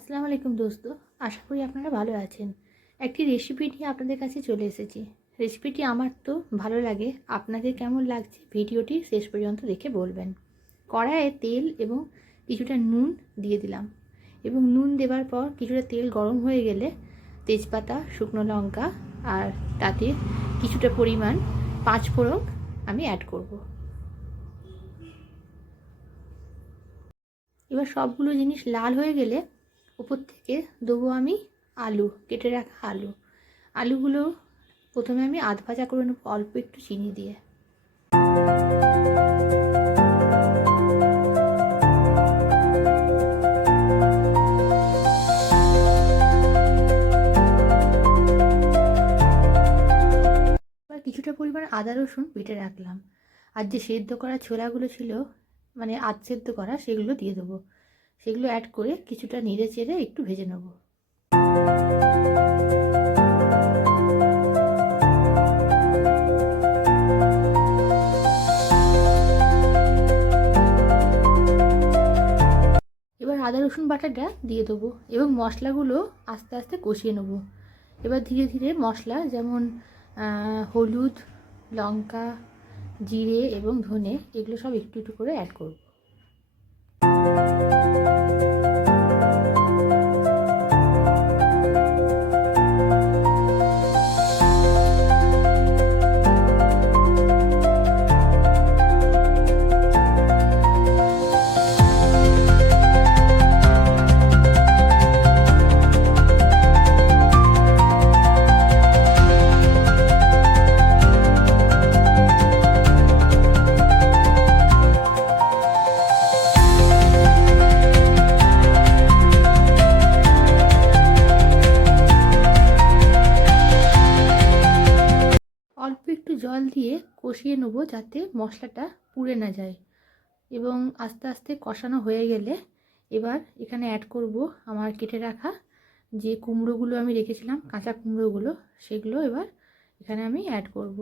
আসসালামু আলাইকুম দোস্ত, আশা করি আপনারা ভালো আছেন। একটি রেসিপি নিয়ে আপনাদের কাছে চলে এসেছি। রেসিপিটি আমার তো ভালো লাগে, আপনাদের কেমন লাগছে ভিডিওটি শেষ পর্যন্ত দেখে বলবেন। কড়াইয়ে তেল এবং কিছুটা নুন দিয়ে দিলাম, এবং নুন দেওয়ার পর কিছুটা তেল গরম হয়ে গেলে তেজপাতা, শুকনো লঙ্কা আর তাতে কিছুটা পরিমাণ পাঁচফোড়ন আমি অ্যাড করব। এবার সবগুলো জিনিস লাল হয়ে গেলে উপর থেকে দেবো আমি আলু, কেটে রাখা আলুগুলো প্রথমে আমি আধ ভাজা করে নেব অল্প একটু চিনি দিয়ে। এবার কিছুটা পরিমাণ আদা রসুন বেটে রাখলাম, আর যে সেদ্ধ করা ছোলাগুলো ছিল মানে আধ সেদ্ধ করা, সেগুলো দিয়ে দেবো। সেগুলো অ্যাড করে কিছুটা নেড়ে চেড়ে একটু ভেজে নেব। এবার আদা রসুন বাটাটা দিয়ে দেবো এবং মশলাগুলো আস্তে আস্তে কষিয়ে নেব। এবার ধীরে ধীরে মশলা যেমন হলুদ, লঙ্কা, জিরে এবং ধনে এগুলো সব একটু একটু করে অ্যাড করব। অল্প একটু জল দিয়ে কষিয়ে নেব যাতে মশলাটা পুড়ে না যায়, এবং আস্তে আস্তে কষানো হয়ে গেলে এবার এখানে অ্যাড করব আমার কেটে রাখা যে কুমড়োগুলো আমি রেখেছিলাম, কাঁচা কুমড়োগুলো, সেগুলো এবার এখানে আমি অ্যাড করব।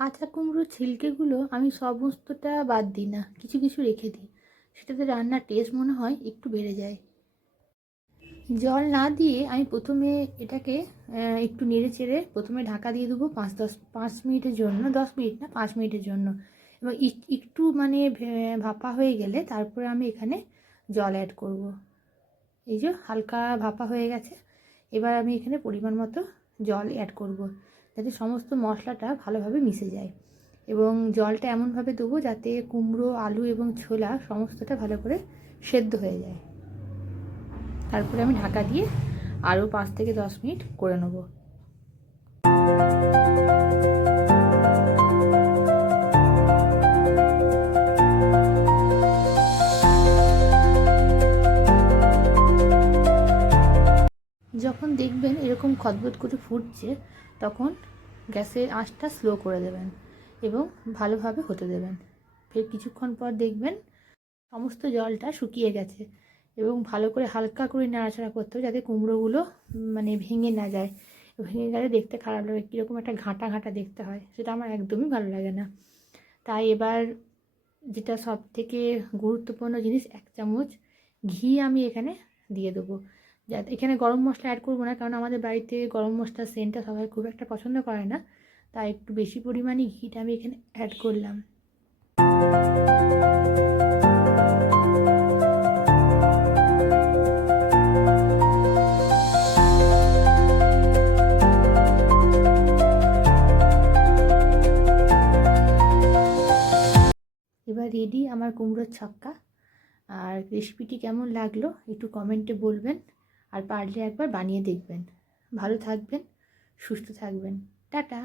কাঁচা কুমড়োর ছিলকেগুলো আমি সমস্তটা বাদ দিই না, কিছু কিছু রেখে দিই, সেটাতে রান্নার টেস্ট মনে হয় একটু বেড়ে যায়। জল না দিয়ে আমি প্রথমে এটাকে একটু নেড়ে চেড়ে প্রথমে ঢাকা দিয়ে দেবো 5 মিনিটের জন্য, 10 মিনিট না 5 মিনিটের জন্য। এবং একটু মানে ভাপা হয়ে গেলে তারপরে আমি এখানে জল অ্যাড করব। এই যে হালকা ভাপা হয়ে গেছে, এবার আমি এখানে পরিমাণ মতো জল অ্যাড করব যাতে সমস্ত মশলাটা ভালোভাবে মিশে যায়, এবং জলটা এমনভাবে দেবো যাতে কুমড়ো, আলু এবং ছোলা সমস্তটা ভালো করে সেদ্ধ হয়ে যায়। তারপরে আমি ঢাকা দিয়ে আরও 5 থেকে 10 মিনিট করে নেব। যখন দেখবেন এরকম খদবদ করে ফুটছে, তখন গ্যাসের আঁচটা স্লো করে দেবেন এবং ভালোভাবে হতে দেবেন। ফের কিছুক্ষণ পর দেখবেন সমস্ত জলটা শুকিয়ে গেছে, এবং ভালো করে হালকা করে নাড়াচাড়া করতে হবে যাতে কুমড়োগুলো মানে ভেঙে না যায়। ভেঙে গেলে দেখতে খারাপ লাগে, কীরকম একটা ঘাঁটা ঘাঁটা দেখতে হয়, সেটা আমার একদমই ভালো লাগে না। তাই এবার যেটা সব থেকে গুরুত্বপূর্ণ জিনিস, 1 চামচ ঘি আমি এখানে দিয়ে দেবো। যাতে এখানে গরম মশলা অ্যাড করবো না, কারণ আমাদের বাড়িতে গরম মশলার সেন্টটা সবাই খুব একটা পছন্দ করে না, তাই একটু বেশি পরিমাণে ঘিটা আমি এখানে অ্যাড করলাম। এবার রেডি আমার কুমড়োর ছক্কা। আর রেসিপিটি কেমন লাগলো একটু কমেন্টে বলবেন, আর পারলে একবার বানিয়ে দেখবেন। ভালো থাকবেন, সুস্থ থাকবেন, টাটা।